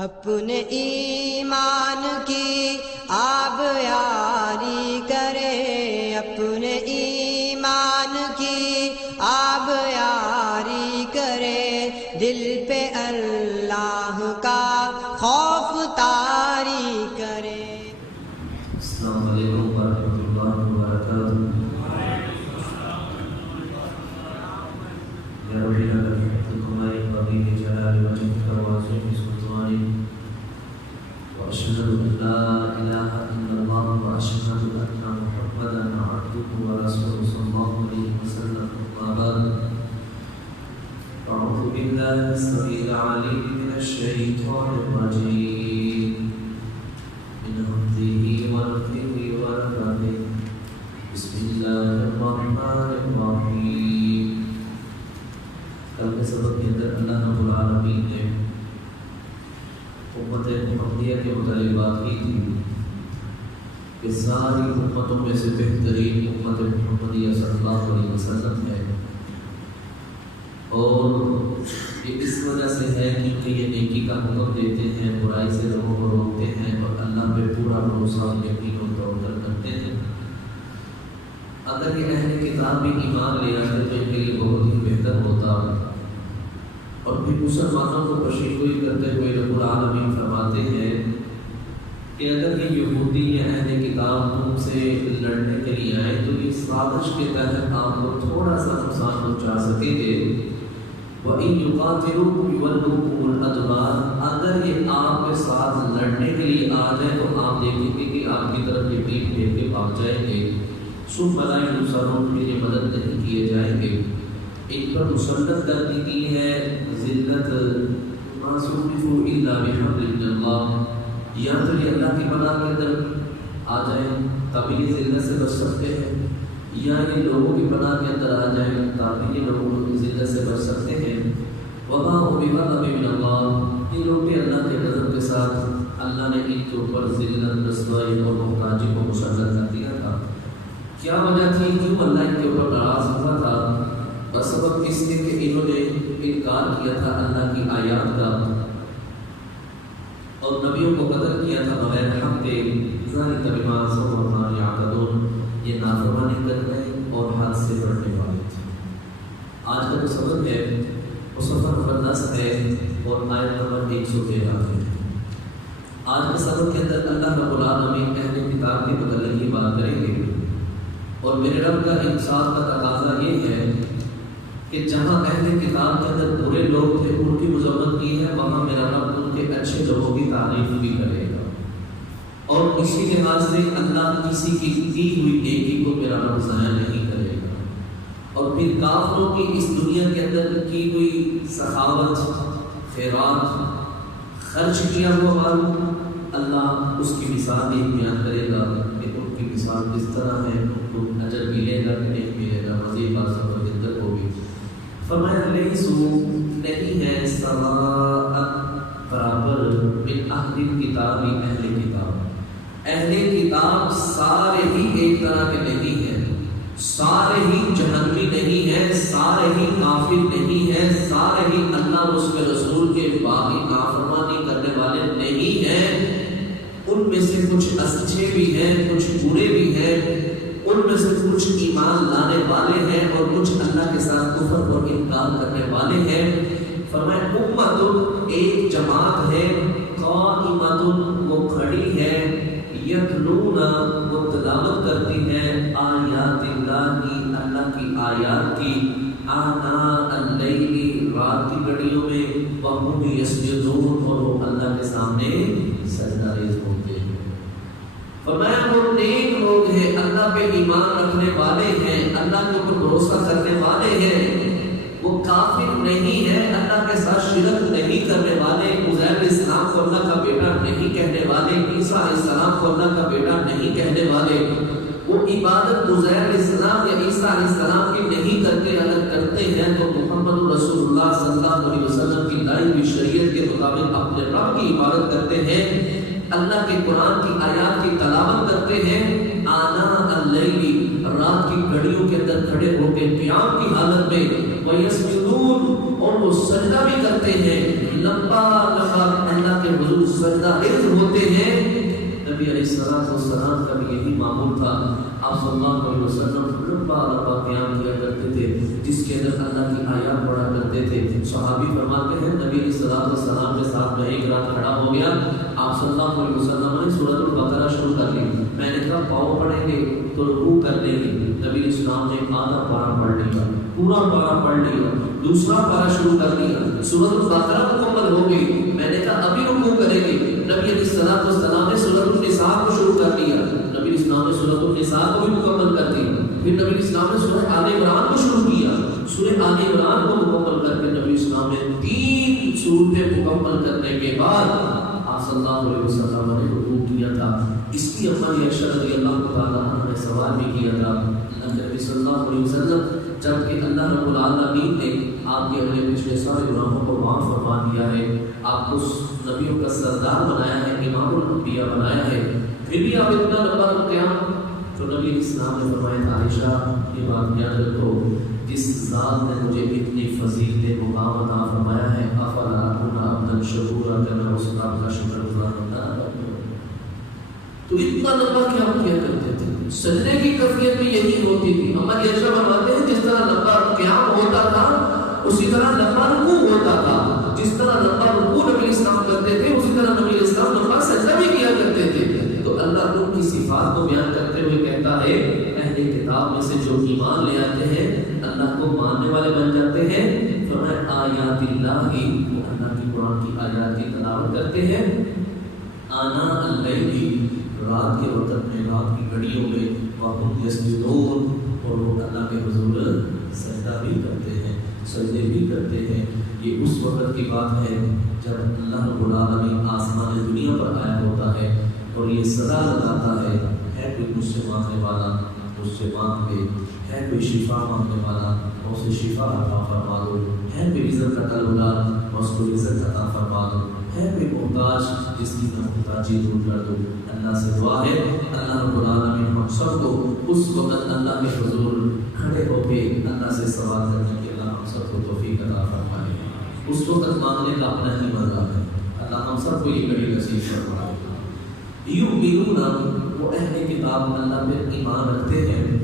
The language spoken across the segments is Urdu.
اپنے ایمان کی آب یاری کرے، اپنے ایمان کی آب یاری کرے، دل پہ اللہ کا خوف طاری کرے۔ السلام علیکم ورحمۃ اللہ وبرکاتہ۔ یا رب العالمین، تمہاری قدیم جلال وجہک وعظیم سلطانک، واشہد ان لا الہ الا اللہ واشہد ان محمدا عبدہ ورسولہ صلی اللہ علیہ وسلم۔ اما بعد، اعوذ باللہ السمیع العلیم من الشیطان الرجیم، من حمزہ ونفخہ ونفثہ، بسم اللہ الرحمن الرحیم۔ کل کے سبق کے اندر اللہ رب العالمین نے امت محمدیہ کے متعلق بات کی تھی کہ ساری امتوں میں سے بہترین امت محمدیہ صلی اللہ علیہ وسلم ہے، اور یہ اس وجہ سے ہے کیونکہ یہ نیکی کا حکم دیتے ہیں، برائی سے لوگوں کو روکتے ہیں، اور اللہ پہ پورا بھروسہ اور یقین و توکل کرتے ہیں۔ اگر یہ اہل کتاب بھی ایمان لے آتے تو ان کے لیے بہت ہی بہتر ہوتا، اور پھر مسلمانوں کو پشیمانی کرتے ہوئے رب العالمین فرماتے ہیں کہ اگر یہ یہودی یا اہل کتاب تم سے لڑنے کے لیے آئے تو یہ سازش کے تحت آپ کو تھوڑا سا نقصان پہنچا سکیں گے۔ وَإِن يُقَاتِلُوكُمْ يُوَلُّوكُمُ الْأَدْبَارَ، اگر یہ آپ کے ساتھ لڑنے کے لیے آ جائے تو آپ دیکھیں گے کہ آپ کی طرف یہ پیٹ پھیر کے بھاگ جائیں گے۔ ثُمَّ لَا يُنصَرُونَ، پھر یہ مدد نہیں کیے جائیں گے۔ ان پر مسلط کرنے کی ہے ذلت، مَا سُرِّفُوا إِلَّا بِحَبْلٍ مِّنَ اللَّهِ، یا تو یہ اللہ کی پناہ کے اندر آ جائیں تبھی یہ ذلت سے بچ سکتے ہیں، یا یہ لوگوں کی پناہ کے اندر آ جائیں تاکہ یہ لوگوں کی ذلت سے بچ سکتے ہیں۔ وَمَا هُمْ بِغَضَبٍ مِّنَ اللَّهِ، یہ لوگ بھی اللہ کے غضب کے ساتھ اللہ نے ان کے اوپر ذلت، رسوائی اور محتاجی کو مسلط کر دیا تھا۔ کیا وجہ تھی کیوں اللہ ان کے اوپر ناراض ہوا تھا؟ اور سبب اس لیے کہ انہوں نے انکار کیا تھا اللہ کی آیات کا، اور نبیوں کو قتل کیا تھا بغیر حق کے۔ ذالک بما عصوا وكانوا يعتدون، یہ نافرمانی کرنے اور حد سے بڑھنے والے تھے۔ آج کا جو سبق ہے وہ صفحہ نمبر 10 ہے اور آیت نمبر 113 ہے۔ آج کے سبق کے اندر اللہ رب العالمین اہل کتاب کے متعلق یہ بات کریں گے، اور میرے رب کا انصاف کا تقاضا یہ ہے کہ جہاں اہل کتاب کے اندر برے لوگ تھے ان کی مذمت کی ہے، وہاں میرا رب ان کے اچھے لوگوں کی تعریف بھی کرے گا، اور اسی لحاظ سے اللہ کسی کی کی ہوئی نیکی کو میرا رب ضائع نہیں کرے گا، اور پھر کافروں کی اس دنیا کے اندر کی ہوئی سخاوت، خیرات، خرچ کیا ہوا مال، اللہ اس کی مثال بھی بیان کرے گا کہ ان کی مثال کس طرح ہے، ان کو اجر ملے گا کہ نہیں ملے گا، مزید بات سب اندر ہوگی۔ فرمایا لیسو، نہیں ہے سواء برابر، من اہل کتاب، اہل کتاب، اہل کتاب سارے ہی ایک طرح کے نہیں ہیں، سارے ہی جہنمی نہیں ہیں، سارے ہی کافر نہیں ہیں، سارے ہی اللہ اس کے رسول کے باقی نافرمانی کرنے والے نہیں ہیں۔ ان میں سے کچھ اچھے بھی ہیں، کچھ برے بھی ہیں، ان میں سے کچھ ایمان لانے والے ہیں اور کچھ اللہ کے ساتھ کفر اور انکار کرنے والے ہیں۔ فرمایا امت، ایک جماعت ہے، قائمۃ، وہ کھڑی ہے، یتلون، وہ تلاوت کرتی ہے، آیات اللہ، اللہ کی آیات کی، آناء اللیل، رات کی گھڑیوں میں، وہم یسجدون، اور وہ اللہ کے سامنے سجدہ ریز ہوتے ہیں۔ فرمایا وہ نیک لوگ ہیں، اللہ پہ ایمان رکھنے والے ہیں، اللہ کے اوپر بھروسہ کرنے والے ہیں، وہ کافر نہیں ہے، اللہ کے ساتھ شرک نہیں کرنے والے، عزیر علیہ السلام کو اللہ کا بیٹا نہیں کہنے والے، عیسیٰ علیہ السلام کو اللہ کا بیٹا نہیں کہنے والے، وہ عبادت عزیر علیہ السلام یا عیسیٰ علیہ السلام کی نہیں کرتے، اگر کرتے ہیں تو محمد رسول اللہ صلی اللہ علیہ وسلم کی لائی ہوئی شریعت کے مطابق اپنے رب کی عبادت کرتے ہیں، اللہ کے قرآن کی آیات کی تلاوت کرتے ہیں، آناء اللیل، رات کی گھڑیوں کے اندر کھڑے ہو کے قیام کی حالت میں، وَيَسْجُدُونَ، اور وہ سجدہ بھی کرتے ہیں، لمبا لمبا اللہ کے حضور زیادہ عز ہوتے ہیں. نبی علیہ السلام کا بھی یہی معمول تھا. آپ صلی اللہ علیہ وسلم لمبا قیام کیا کرتے تھے جس کے اندر اللہ کی آیات پڑھا کرتے تھے. صحابی فرماتے ہیں نبی علیہ السلام کے ساتھ میں ایک رات کھڑا ہو گیا. آپ صلی اللہ علیہ وسلم نے سورۃ البقرہ شروع کر لی. میں نے کہا پاؤں پڑھیں گے تو رکوع کر لیں گے. نبی علیہ السلام نے آدھا پارہ پڑھ لیا, پورا پارہ پڑھ لیا, دوسرا پارہ شروع کر لیا, سورۃ البقرہ مکمل ہو گئی. میں نے کہا ابھی رکوع کریں گے. نبی علیہ السلام نے سورۃ النساء کو شروع کر لیا. نبی علیہ السلام نے سورۃ النساء کو بھی مکمل کر دی. پھر نبی علیہ السلام نے سورہ آل عمران کو شروع کیا. سورہ آل عمران کو مکمل کر کے نبی السلام نے 3 سورتیں مکمل کرنے کے بعد آپ صلی اللہ علیہ وسلم نے رکوع کیا تھا. اس کی اما عائشہ رضی اللہ تعالیٰ عنہ نے سوال بھی کیا تھا. نبی صلی اللہ علیہ وسلم جبکہ اللہ رب العالمین نے آپ کے اگلے پچھلے سارے گناہوں کو معاف فرما دیا ہے, آپ کو نبیوں کا سردار بنایا ہے, امام الانبیاء بنایا ہے, پھر بھی آپ اتنا لمبا قیام. تو نبی اسلام نے فرمایا عائشہ یہ بات یاد رکھو, جس ذات نے مجھے اتنی فضیلت مقام عطا فرمایا ہے, افلا اکون عبدا شکورا, کہ میں اس ذات کا شکر گزار بنتا نہ کروں. تو اتنا لمبا قیام کیا کرتے تھے. سجدے کی کیفیت بھی یہی ہوتی تھی. اما عائشہ فرماتے ہیں جس طرح لمبا قیام ہوتا تھا اسی طرح لمبا رکوع ہوتا تھا. جس طرح لمبا رکوع نبی اسلام کرتے تھے اسی طرح نبی اسلام لمبا سجدہ بھی کیا کرتے تھے. تو اللہ ان کی صفات کو بیان کرتے ہوئے کہتا ہے اہل کتاب میں سے جو ایمان لے آتے ہیں اللہ کو ماننے والے بن جاتے ہیں. فرمایا آیات اللہ, وہ اللہ کی قرآن کی آیات کی تلاوت کرتے ہیں. آنا اللیل, رات کے وقت میں, رات کی گھڑیوں میں, وہم یسجدون, اور وہ اللہ کے حضور سجدہ بھی کرتے ہیں, سجدے بھی کرتے ہیں. یہ اس وقت کی بات ہے جب اللہ رب العالمین آسمان دنیا پر آیا ہوتا ہے اور یہ صدا لگاتا ہے کوئی مجھ سے مانگنے والا مجھ سے مانگ لے, ہے کوئی شفا مانگنے والا اسے شفا عطا فرما دو, ہے کوئی عزت کا طلبگار اس کو عزت عطا فرما دو, ہے کوئی محتاج جس کی محتاجی دور کر دو. اللہ سے دعا ہے اللہ رب العالمین ہم سب کو اس وقت اللہ کے حضور کھڑے ہو کے اللہ سے سوال کرنے کے اللہ ہم سب کو توفیق عطا فرمائے. اس وقت مانگنے کا اپنا ہی مزہ ہے. اللہ ہم سب کو یہ گھڑی نصیب فرمائے. یؤمنون, وہ اہل کتاب اللہ پر ایمان رکھتے ہیں,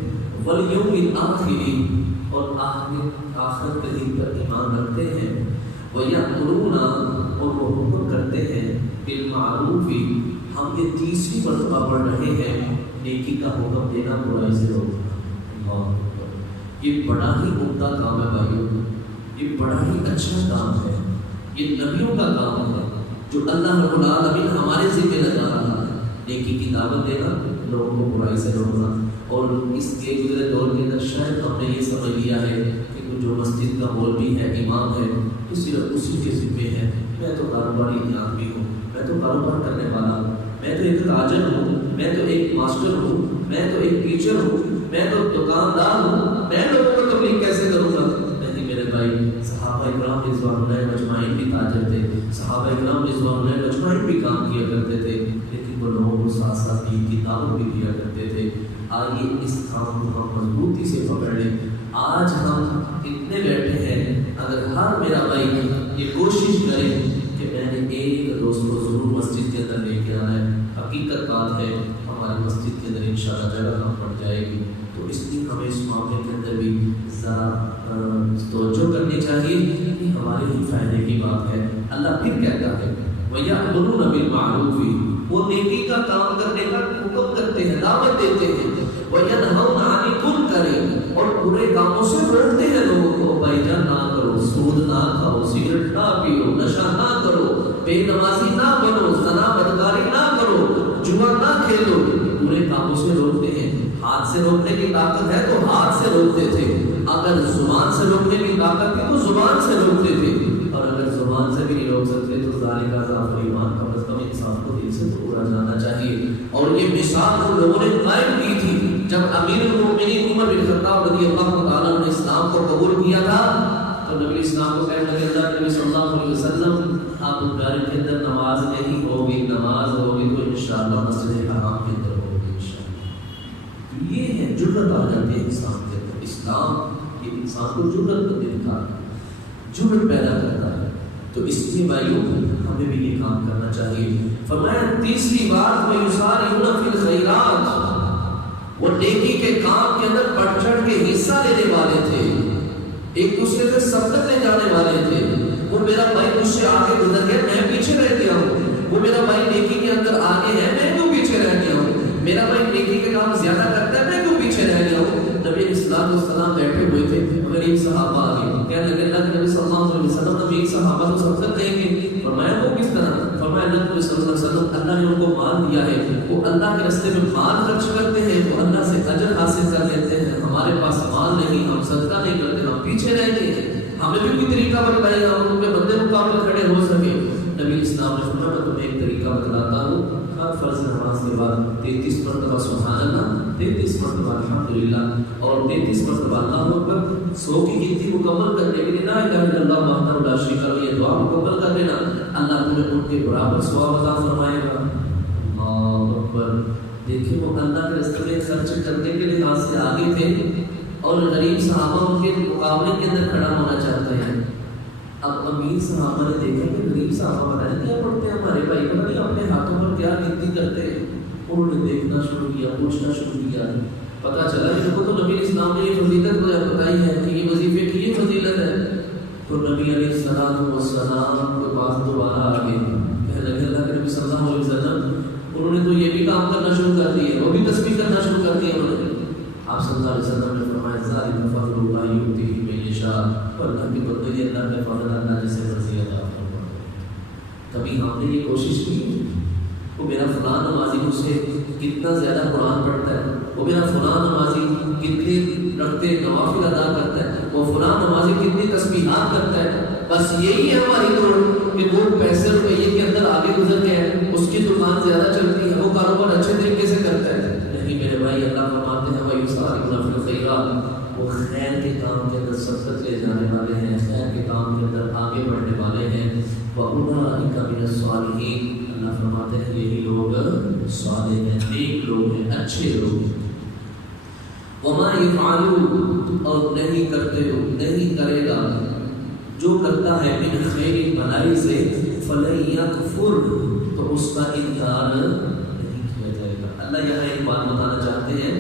والیوم الآخر, اور آخرت کے دن پر ایمان رکھتے ہیں, ویأمرون, اور وہ حکم کرتے ہیں بالمعروف. ہم یہ 30ویں مرتبہ پڑھ رہے ہیں نیکی کا حکم دینا, برائی سے روکنا. یہ بڑا ہی عمدہ کام ہے بھائیوں, یہ بڑا ہی اچھا کام ہے, یہ نبیوں کا کام ہے جو اللہ رب العالمین ہمارے ذمہ لگا رہا ہے. نیکی کی دعوت دینا, لوگوں کو برائی سے روکنا. اور اس کے گزرے دور کے اندر شاید ہم نے یہ سمجھ لیا ہے کہ جو مسجد کا مولوی ہے, امام ہے, تو صرف اسی کے ذمہ ہے. میں تو کاروباری آدمی ہوں, میں تو کاروبار کرنے والا ہوں, میں تو ایک تاجر ہوں, میں تو ایک ماسٹر ہوں, میں تو ایک ٹیچر ہوں, میں تو دکاندار ہوں, میں لوگوں کو تبلیغ کیسے کروں گا؟ نہیں میرے بھائی, صحابہ اکرام رضوان اللہ مجمعین بھی تاجر تھے, صحابہ اکرام رضوان اللہ مجمعین بھی کام کیا کرتے تھے, لیکن وہ لوگوں کو ساتھ ساتھ دین کی دعوت بھی دیا کرتے تھے. آئیے اس کام کو ہم مضبوطی سے پکڑ لیں. آج ہم اتنے بیٹھے ہیں, اگر ہر میرا بھائی یہ کوشش کرے کہ میں نے ایک دوست کو ضرور مسجد کے اندر لے کے آنا ہے, حقیقت بات ہے ہماری مسجد کے اندر انشاءاللہ جگہ کم پڑ جائے گی. تو اس لیے ہمیں اس معاملے کے اندر بھی ذرا توجہ کرنی چاہیے کہ ہمارے ہی فائدے کی بات ہے. اللہ پھر کہتا ہے وَيَأْمُرُونَ بِالْمَعْرُوفِ, وہ نیکی کا کام کرنے کا حکم کرتے ہیں, دعوت دیتے ہیں. وَيَنْهَوْنَ عَنِ الْمُنكَرِ, اور برے کاموں سے روکتے ہیں لوگوں کو. بھائی جان نہ کرو, سود نہ کھاؤ, سگریٹ نہ پیو, نشہ نہ کرو, بے نمازی نہ بنو, زنا بدکاری نہ کرو, جوا نہ کھیلو. برے کاموں سے روکتے ہیں. ہاتھ سے روکنے کی طاقت ہے تو ہاتھ سے روکتے تھے, اگر زبان سے روکنے کی طاقت تھی تو زبان سے روکتے تھے, اور اگر زبان سے بھی نہیں روک سکتے تو ذالک ضعف الایمان, کم از کم انسان کو دل سے تو پورا جانا چاہیے. اور یہ مثال ان لوگوں نے قائم کی تھی جب امیر المؤمنین عمر بن خطاب رضی اللہ تعالیٰ نے اسلام کو قبول کیا تھا, تو نبی اسلام کو کہنے لگے اللہ نبی صلی اللہ علیہ وسلم آپ گھر کے اندر نماز نہیں ہوگی, نماز ہوگی تو انشاءاللہ مسجد حرام کے اندر ہوگی انشاءاللہ. یہ ہے جرأت آ جاتی ہے انسان کے اندر. اسلام یہ انسان کو جرأت دیتا ہے, جرأت پیدا کرتا ہے. تو اس لیے بھائیوں ہمیں بھی یہ کام کرنا چاہیے. فرمایا تیسری بات وَيُسَارِعُونَ فِي الْخَيْرَاتِ، وہ نیکی کے کام کے اندر بڑھ چڑھ کے حصہ لینے والے تھے، ایک دوسرے سے سبقت لے جانے والے تھے۔ وہ میرا بھائی مجھ سے آگے گزر گیا، میں پیچھے رہ گیا ہوں، وہ میرا بھائی نیکی کے اندر آگے ہے، میں کیوں پیچھے رہ گیا ہوں، میرا بھائی نیکی کے کام زیادہ کرتا ہے، میں کیوں پیچھے رہ گیا ہوں۔ نبی علیہ السلام بیٹھے ہوئے تھے، غریب صحابہ آگے کہنے لگے اللہ کے نبی صلی اللہ علیہ وسلم نبی صحابہ تو سبقت لیں گے، فرمایا وہ کس طرح؟ فرمایا اللہ کے صلی اللہ علیہ وسلم اللہ نے ان کو مال دیا ہے، وہ اللہ کے راستے میں مال خرچ کرتے ہیں، وہ اللہ سے اجر حاصل کر لیتے ہیں، ہمارے پاس مال نہیں، ہم صدقہ نہیں کرتے، ہم پیچھے رہ گئے ہیں، ہمیں بھی کوئی طریقہ بتائیے ہم ان کے بندے مقابل کھڑے ہو سکے۔ نبی اسلام نے فرمایا میں تمہیں ایک طریقہ بتلاتا ہوں، ہر فرض نماز کے بعد 33 مرتبہ سبحان اللہ، 33 مرتبہ الحمدللہ اور 33 مرتبہ اللہ اکبر، 100 کی گنتی مکمل کرنے کے لیے لا الہ الا اللہ وحدہ لا شریک لہ، یہ دعا مکمل کر لینا، اللہ تمہیں ان کے برابر ثواب عطا فرمائے گا۔ اللہ اکبر۔ دیکھیں وہ اللہ کے راستے میں خرچ کرنے کے لحاظ سے آگے تھے اور غریب صحابہ ان کے مقابلے کے اندر کھڑا ہونا چاہتے ہیں۔ اب امیر صحابہ نے دیکھا کہ غریب صحابہ بتائیں کیا پڑھتے ہیں ہمارے بھائی، پتہ نہیں اپنے ہاتھوں پر کیا گنتی کرتے ہیں۔ انہوں نے دیکھنا شروع کیا، پوچھنا شروع کیا، پتہ چلا ان کو تو نبی اسلام نے یہ فضیلت بتائی ہے کہ یہ وظیفے کی یہ فضیلت ہے۔ تو نبی علیہ السلام کے پاس دوبارہ آ گئے، کہنے لگے اللہ کے نبی صلی اللہ علیہ وسلم انہوں نے تو یہ بھی کام کرنا شروع کر دیے، وہ بھی تسبیح کرنا شروع کر دیا انہوں نے۔ آپ صلی اللہ علیہ وسلم نے فرمایا ذالک فضل اللہ یؤتیہ من یشاء، اللہ کے بدلے اللہ کا فضل اللہ جسے مرضی عطا فرماتا ہے۔ کبھی ہم نے یہ کوشش کی وہ میرا فلاں نمازی مجھ سے کتنا زیادہ قرآن پڑھتا ہے، وہ میرا فلاں نمازی کتنے رکھتے نوافل ادا کرتا ہے، وہ فلاں نمازی کتنی تسبیحات کرتا ہے، بس یہی ہے ہماری توڑ کہ وہ پیسے روپیے کے اندر آگے گزر گیا ہے، اس کی دکان زیادہ چلتی ہے، وہ کاروبار اچھے طریقے سے کرتا ہے۔ نہیں میرے بھائی، اللہ فرماتے ہیں وَيُسَارِعُونَ فِي الْخَيْرَاتِ، وہ خیر کے کام کے اندر سبقت لے جانے والے ہیں، خیر کے کام کے اندر آگے بڑھنے والے ہیں۔ وَأُولَٰئِکَ مِنَ الصَّالِحِينَ، اللہ فرماتے ہیں یہی لوگ صالح ہیں، نیک لوگ ہیں، اچھے لوگ ہیں۔ وَمَا يَفْعَلُوا، اور نہیں کرتے ہو، نہیں کرے گا جو کرتا ہے من خیر بھلائی سے، فَلَن يَكْفُرْ، تو اس کا انکار نہیں کیا جائے گا۔ اللہ یہاں ایک بات بتانا چاہتے ہیں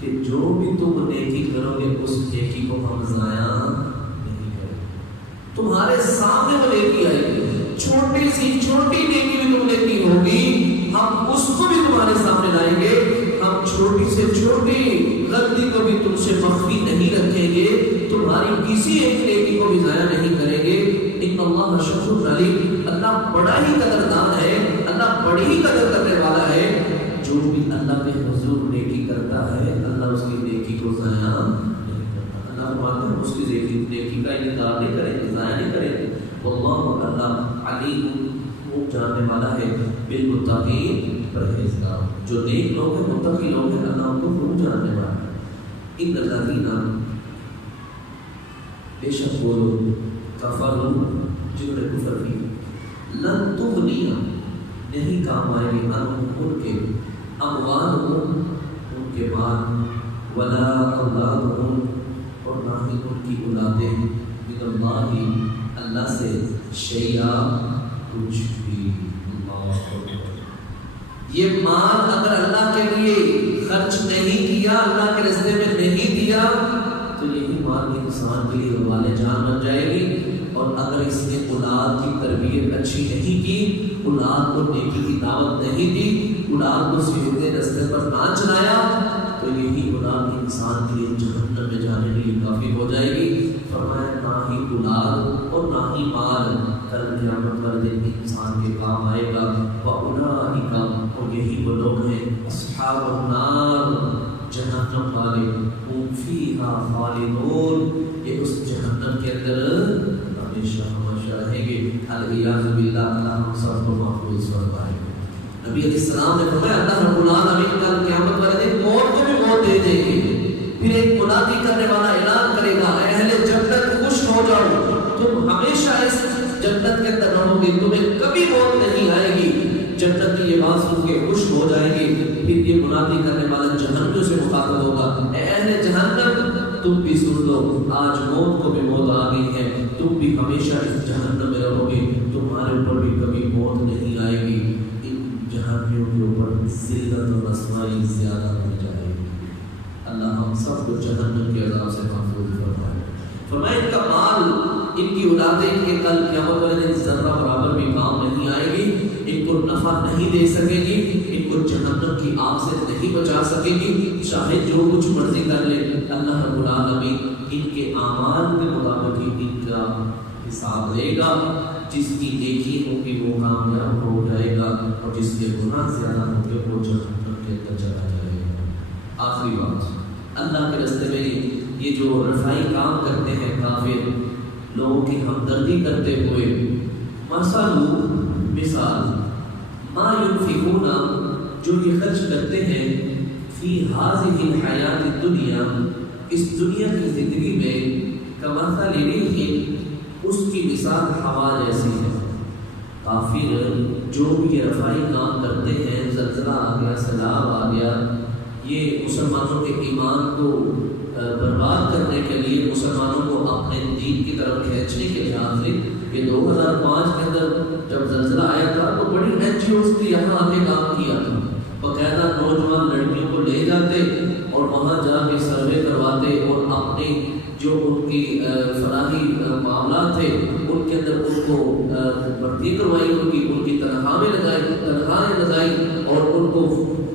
کہ جو بھی تم نیکی کرو گے اس نیکی کو ہم ضائع نہیں کریں گے، تمہارے سامنے وہ نیکی آئے گی، چھوٹی سی چھوٹی نیکی بھی تم نیکی ہوگی، ہم اس کو بھی تمہارے سامنے لائیں گے، ہم چھوٹی سے چھوٹی غلطی کو بھی تم سے مخفی نہیں رکھیں گے، تمہاری کسی ایک نیکی کو بھی ضائع نہیں کریں گے۔ ان اللہ شکور علیم، اللہ بڑا ہی قدردان ہے، اللہ بڑی ہی قدر کرنے والا ہے۔ جو بھی اللہ کے حضور نیکی کرتا ہے اللہ اس کی نیکی کو ضائع نہیں کرتا، اللہ فرماتے ہیں اس کی نیکی کا انکار نہیں کریں گے، ضائع نہیں کریں گے۔ واللہ، اللہ علیم، وہ جاننے والا ہے، بالمتقین، پرہیزگار، جو نیک لوگ ہیں، متقی لوگ ہیں، اللہ ان کو خوب جاننے والا ہے۔ ان الذین، بے شک وہ لوگ، کفروا، جنہوں نے کفر کیا، لن تغنی، نہیں کام آئے گی، عنہم، ان کے، اموالہم، ان کے مال، ولا اولادہم، اور نہ ہی ان کی اولادیں، من اللہ، اللہ سے، شیئا، کچھ بھی۔ یہ مال اگر اللہ کے لیے خرچ نہیں کیا، اللہ کے راستے میں نہیں دیا، تو یہی مال انسان کے لیے وبال جان بن جائے گی۔ اور اگر اس نے اولاد کی تربیت اچھی نہیں کی، اولاد کو نیکی کی دعوت نہیں دی، اولاد کو سیدھے راستے پر نہ چلایا، تو یہی اولاد انسان کے لیے جہنم میں جانے کے لیے کافی ہو جائے گی۔ فرمایا نہ ہی اولاد اور نہ ہی مال کل قیامت والے دن انسان کے کام آئے گا۔ وَأُولَٰئِکَ، اور یہی وہ لوگ ہیں، اصحاب النار، جہنم والے، ہم فیہا خالدون، یہ اس جہنم کے اندر ہمیشہ ہمیشہ رہیں گے۔ العیاذ باللہ، اللہ ہم سب کو محفوظ فرمائے۔ نبی علیہ السلام نے فرمایا اللہ رب العالمین کل قیامت والے دن موت کو بھی موت دے دیں گے، پھر ایک منادی کرنے والا اعلان کرے گا، اے اہل جنت خوش ہو جاؤ، تم ہمیشہ اس جنت کے اندر رہو گے، تمہیں کبھی موت نہیں آئے گی۔ جنت کی یہ بات سن کے خوش ہو جائے گی، پھر یہ منادی کرنے والا جہنم سے مخاطب ہوگا، اے اہل جہنم تم بھی سن لو، آج موت کو بھی موت آ گئی ہے، تم بھی ہمیشہ اس جہنم میں رہو گے، تمہارے اوپر بھی کبھی موت نہیں آئے گی۔ ان سب کو جہنم کے عذاب سے محفوظ فرمائے. فرمائے ان کا مال، ان کی اولادیں ان کے کل قیامت والے دن ذرہ برابر بھی کام نہیں آئے گی، ان کو نفع نہیں دے سکے گی، ان کو جہنم کی آگ سے نہیں بچا سکے گی. چاہے جو کچھ مرضی کر لے، اللہ رب العالمین ان کے اعمال کے مطابق ہی ان کا حساب لے گا. جس کی نیکی ہوگی وہ کامیاب ہو جائے گا، اور جس کے گناہ زیادہ ہوں گے وہ جہنم کے اندر چلا جائے گا. آخری بات، اللہ کے راستے میں یہ جو رفائی کام کرتے ہیں کافر، لوگوں کی ہمدردی کرتے ہوئے، مثال ما ينفقون، جو یہ خرچ کرتے ہیں، فی هذه الحیات الدنیا، اس دنیا کی زندگی میں، کمثل ریح، اس کی مثال ہوا جیسی ہے. کافر جو بھی یہ رفائی کام کرتے ہیں، زلزلہ آ گیا، سیلاب آ گیا، یہ مسلمانوں کے ایمان کو برباد کرنے کے لیے، مسلمانوں کو اپنے دین کی طرف کھینچنے کے لحاظ سے، یہ 2005 کے اندر جب زلزلہ آیا تھا تو بڑی NGOs نے یہاں آ کے کام کیا تھا. باقاعدہ نوجوان لڑکیوں کو لے جاتے اور وہاں جا کے سروے کرواتے، اور اپنے جو ان کی فلاحی معاملات تھے ان کے اندر ان کو بھرتی کروائی، ان کی تنخواہیں لگائی اور ان کو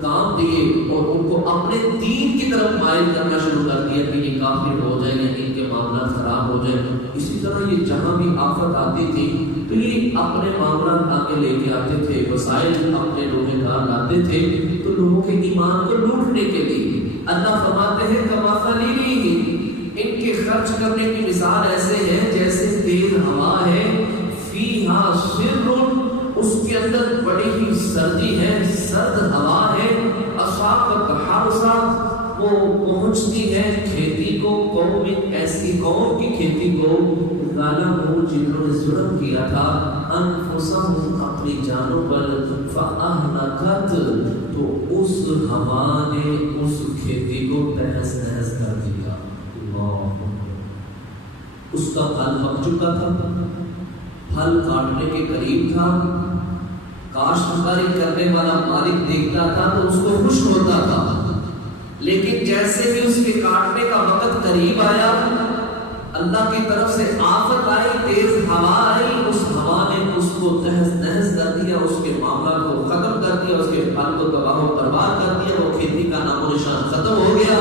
کام دیے، اور ان کو اپنے دین کی طرف مائل کرنا شروع کر دیا کہ یہ کافر ہو جائیں یا ان کے معاملات خراب ہو جائیں. اسی طرح یہ جہاں بھی آفت آتی تھی تو یہ اپنے معاملات آگے لے کے آتے تھے، وسائل اپنے لوہے کار لاتے تھے تو لوگوں کے ایمان کو لوٹنے کے لیے. اللہ فرماتے ہیں کمثل ریح، ان کے خرچ کرنے کی مثال ایسے ہے جیسے تیز ہوا ہے، فیہا سر، اس کے اندر بڑی ہی سردی ہے، سرد ہوا ہے، اصابت حرثا، وہ پہنچتی ہے کھیتی کو، قوم، ایسی قوم کی کھیتی کو، ظالموا، جنہوں نے ظلم کیا تھا، انفسہم، اپنی جانوں پر، فاہلکت، تو اس ہوا نے اس کھیتی کو تہس نہس کر دیا. اس کا پھل پک چکا تھا، پھل کاٹنے کے قریب تھا، کاشتکاری کرنے والا مالک دیکھتا تھا تو اس کو خوش ہوتا تھا، لیکن جیسے بھی اس کے کاٹنے کا وقت قریب آیا، اللہ کی طرف سے آفت آئی، تیز ہوا آئی، اس ہوا نے اس کو تہس نہس کر دیا، اس کے معاملات کو ختم کر دیا، اس کے پھل کو تباہ و برباد کر دیا، وہ کھیتی کا نام و نشان ختم ہو گیا.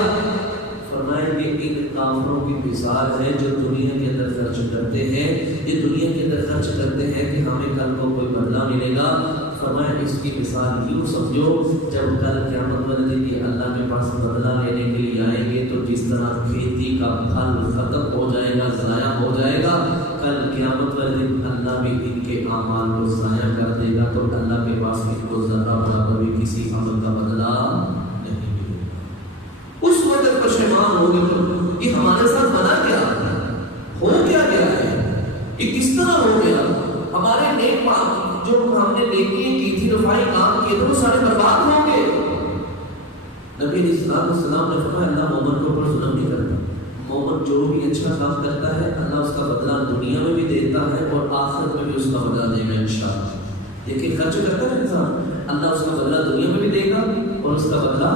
فرمائیں یہ ان کافروں کی مثال ہے جو دنیا کے اندر خرچ کرتے ہیں، یہ دنیا کے اندر خرچ کرتے ہیں کہ ہمیں کل کو کوئی بدلہ ملے گا. فرمائیں اس کی مثال یوں سمجھو، جب کل قیامت والے دن یہ اللہ کے پاس بدلہ لینے کے لیے آئیں گے تو جس طرح کھیتی کا پھل ختم ہو جائے گا، ضائع ہو جائے گا، کل قیامت والے دن اللہ بھی ان کے اعمال کو ضائع کر دے گا، تو اللہ کے پاس ان کو ذرہ برابر بھی کسی عمل کا بدلہ نہیں ملے گا. اس وقت پشیمان ہو گئے، یہ ہمارے ساتھ بنا کیا ہو کیا گیا ہے، یہ کس طرح ہو گیا، ہمارے نیک جو ہم نے نیکیاں کی تھی، رفائی کام کیے تھے، وہ سارے برباد ہو گئے. نبی علیہ السلام نے فرمایا اللہ مومن کے اوپر ظلم نہیں کرتا، مومن جو بھی اچھا کام کرتا ہے اللہ اس کا بدلہ دنیا میں بھی دیتا ہے اور آخرت میں بھی اس کا بدلہ دے گا انشاءاللہ. لیکن خرچ کرتا ہے انسان، اللہ اس کا بدلہ دنیا میں بھی دے گا اور اس کا بدلہ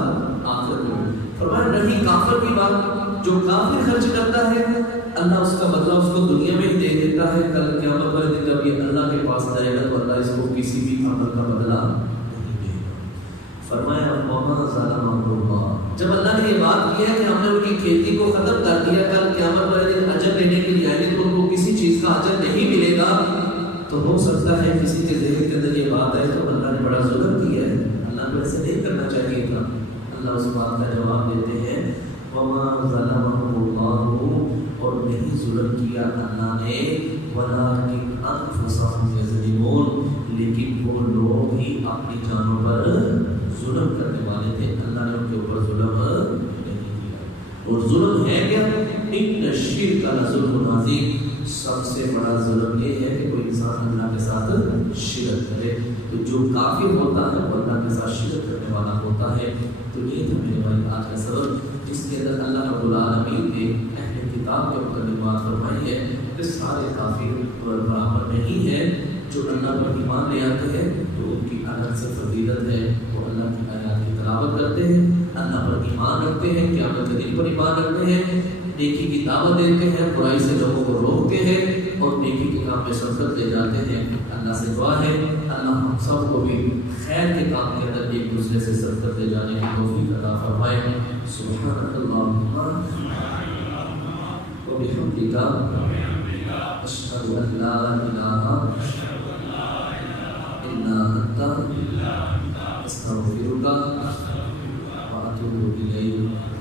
آخرت میں بھی. فرمایا نہیں کافر کی بات، جو کافر خرچ کرتا ہے اللہ اس کا بدلہ اس کو دنیا میں ہی دے دیتا ہے، کل قیامت والے دن جب یہ اللہ کے پاس جائے گا تو اللہ اس کو کسی بھی عمل کا بدلہ نہیں دے گا. فرمایا وما ظلمهم اللہ، جب اللہ نے یہ بات کی ہے کہ ہم نے ان کی کھیتی کو ختم کر دیا، کل قیامت والے دن اجر لینے کے لیے آئیں گے تو ان کو کسی چیز کا اجر نہیں ملے گا، تو ہو سکتا ہے کسی کے ذہن کے اندر یہ بات ہے تو اللہ نے بڑا ظلم کیا ہے، اللہ کو ایسے نہیں کرنا چاہیے تھا. اللہ اس بات کا جواب دیتے ہیں وما ظلمهم اللہ، اور نہیں ظلم کیا اللہ نے، ولکن انفسهم یظلمون، لیکن وہ لوگ ہی اپنی جانوں پر ظلم کرنے والے تھے، اللہ نے ان کے اوپر ظلم نہیں کیا. اور ظلم ہے کیا؟ ان الشرک لظلم عظیم، سب سے بڑا ظلم یہ ہے کہ کوئی انسان اللہ کے ساتھ شرک کرے. تو جو کافر ہوتا ہے وہ اللہ کے ساتھ شرک کرنے والا ہوتا ہے. تو یہ تھا میرے بھائی آج کا سبق، جس کے اندر اللہ رب العالمین نے اہل کتاب کے مقدمات فرمائی ہے کہ سارے کافر برابر نہیں ہے. جو اللہ پر ایمان لے آتے ہیں تو ان کی الگ سے فضیلت ہے، وہ اللہ کی آیات کی تلاوت کرتے ہیں، اللہ پر ایمان ایمان رکھتے ہیں، قیامت کے دن پر ایمان رکھتے ہیں، نیکی کی دعوت دیتے ہیں، برائی سے لوگوں کو روکتے ہیں اور نیکی کے کام میں سب کرتے جاتے ہیں۔ اللہ سے دعا ہے اللہ ہم سب کو بھی خیر کے کام کے اندر ایک دوسرے سے سب کرتے جانے کی توفیق عطا فرمائے۔ سبحانک اللہم و بحمدک اشہد ان لا الہ الا انت استغفرک و اتوب الیک۔